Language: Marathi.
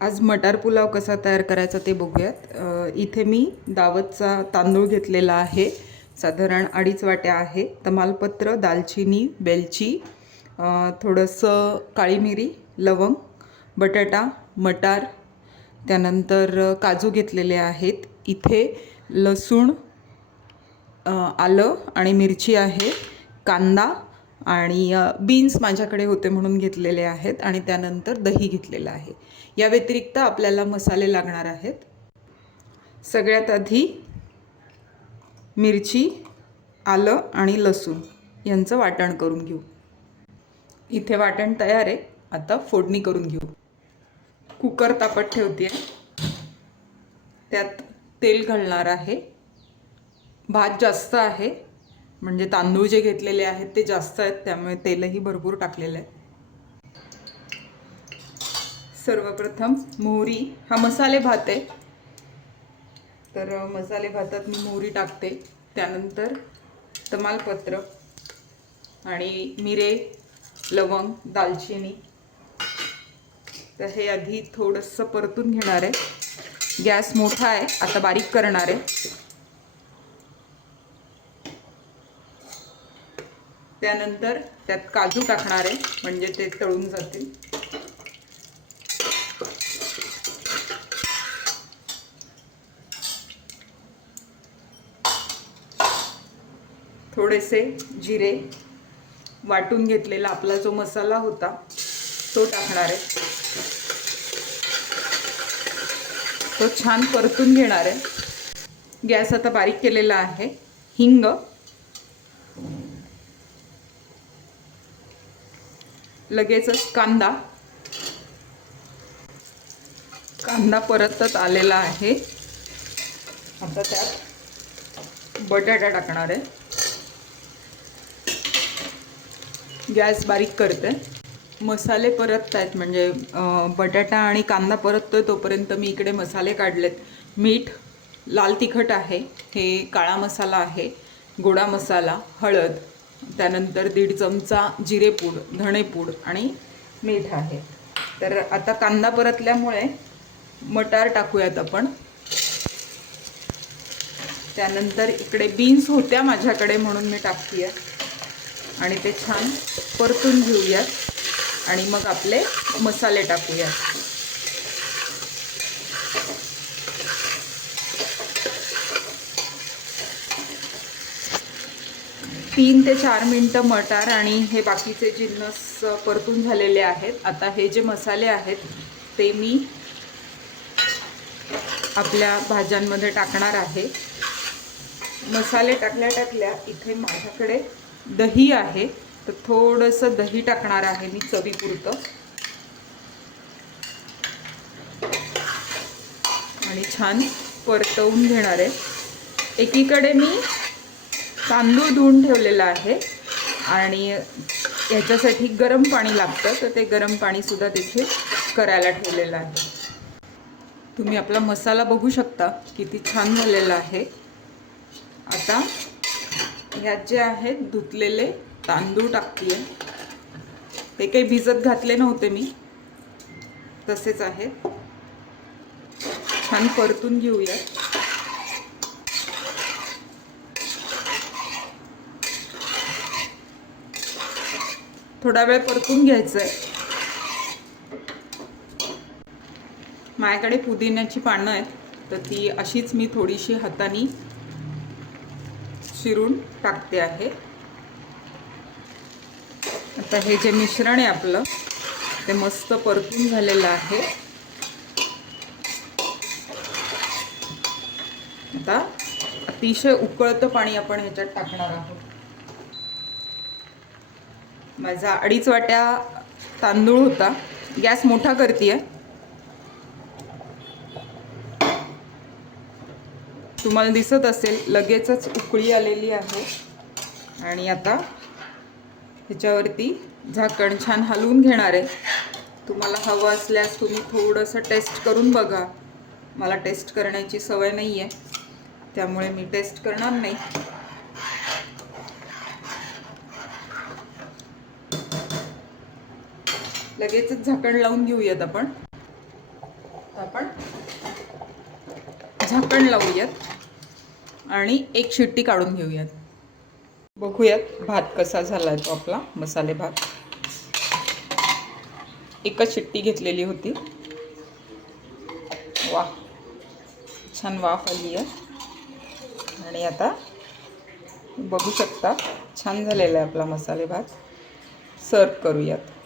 आज मटार पुलाव कसा तयार करायचा ते बघूयात। इथे मी दावतचा तांदूळ घेतलेला आहे, साधारण 2.5 वाट्या आहे। तमालपत्र, दालचिनी, वेलची, थोडंसं काळी मिरी, लवंग, बटाटा, मटार, त्यानंतर काजू घेतलेले आहेत। इथे लसूण, आलं आणि मिरची आहे, कांदा आणि बीन्स माझ्याकडे होते म्हणून घेतलेले आहेत, आणि त्यानंतर दही घेतलेलं आहे। या व्यतिरिक्त आपल्याला मसाले लागणार आहेत। सगळ्यात आधी मिरची, आलं आणि लसूण यांचं वाटण करून घेऊ। इथे वाटण तयार आहे, आता फोडणी करून घेऊ। कुकर तापत ठेवते, त्यात तेल घालणार आहे। भात जास्त आहे, म्हणजे तांदूळ जे घेतलेले आहेत ते जास्त आहेत, त्यामुळे तेलही भरपूर टाकलेलं आहे। सर्वप्रथम मोहरी, हा मसाले भात आहे तर मसाले भातात मी मोहरी टाकते, त्यानंतर तमालपत्र आणि मिरे, लवंग, दालचिनी। तर हे आधी थोडंसं परतून घेणार आहे। गॅस मोठा आहे, आता बारीक करणार आहे। त्यानंतर त्यात काजू टाकणार आहे, म्हणजे ते तळून जातील। थोडेसे जिरे, वाटून घेतलेला आपला जो मसाला होता तो टाकणार आहे, तो छान परतून घेणार आहे। गॅस आता बारीक केलेला आहे। हिंग, लगेचच कांदा परतत आलेला आहे। आता त्यात बटाटा टाकणार आहे। गॅस बारीक करते। मसाले परतत आहेत, म्हणजे बटाटा आणि कांदा परततोय तोपर्यंत मी इकडे मसाले काढलेत। मीठ, लाल तिखट आहे, हे काळा मसाला आहे, गोडा मसाला, हळद, त्यानंतर 1.5 चमचा जिरेपूड, धणेपूड आणि मीठ आहे। तर आता कांदा परतल्यामुळे मटार टाकूयात आपण। त्यानंतर इकडे बीन्स होत्या माझ्याकडे म्हणून मी टाकते, आणि ते छान परतून घेऊयात आणि मग आपले मसाले टाकूयात। 3 ते 4 मिनिटं मटार आणि हे बाकीचे जिन्नस परतून झालेले आहेत। आता हे जे मसाले आहेत ते मी आपल्या भाज्यांमध्ये टाकणार आहे। मसाले टाकल्या इथे माझ्याकडे दही आहे, तर थोडंसं दही टाकणार आहे मी चवीपुरतं, आणि छान परतवून घेणार आहे। एकीकडे मी तांदूळ धुवून ठेवलेला आहे, आणि याच्यासाठी गरम पाणी लागतं, तर ते गरम पाणी सुद्धा देखील करायला ठेवलेलं आहे। तुम्ही आपला मसाला बघू शकता किती छान झालेला आहे। आता ह्यात जे आहेत धुतलेले तांदूळ टाकते, ते काही भिजत घातले नव्हते मी, तसेच आहेत। छान परतून घेऊया। थोडा वेळ परतून घ्यायचं आहे। माझ्याकडे पुदिन्याची पानं आहेत, तर ती अशीच मी थोडीशी हाताने चिरून टाकते आहे। आता हे जे मिश्रण आहे आपलं ते मस्त परतून झालेलं आहे। आता अतिशय उकळतं पाणी आपण ह्याच्यात टाकणार आहोत। माझा 2.5 वाट्या तांदूळ होता। गॅस मोठा करते, तुम्हाला दिसत असेल लगेचच उकळी आलेली आहे। आणि आता ह्याच्यावरती झाकण छान हलवून घेणार आहे। तुम्हाला हवं असल्यास तुम्ही थोडंसं टेस्ट करून बघा। मला टेस्ट करण्याची सवय नाही आहे, त्यामुळे मी टेस्ट करणार नाही। लगेचच झाकण लावून घेऊयात आपण। आता आपण झाकण लावूयात आणि एक शिट्टी काढून घेऊयात. बघूयात भात कसा झाला आहे तो आपला मसाले भात. एकच शिट्टी घेतलेली होती. वा, छान वाफ आली आहे. आणि आता बघू शकता छान झालेला आहे आपला मसाले भात. सर्व करूयात.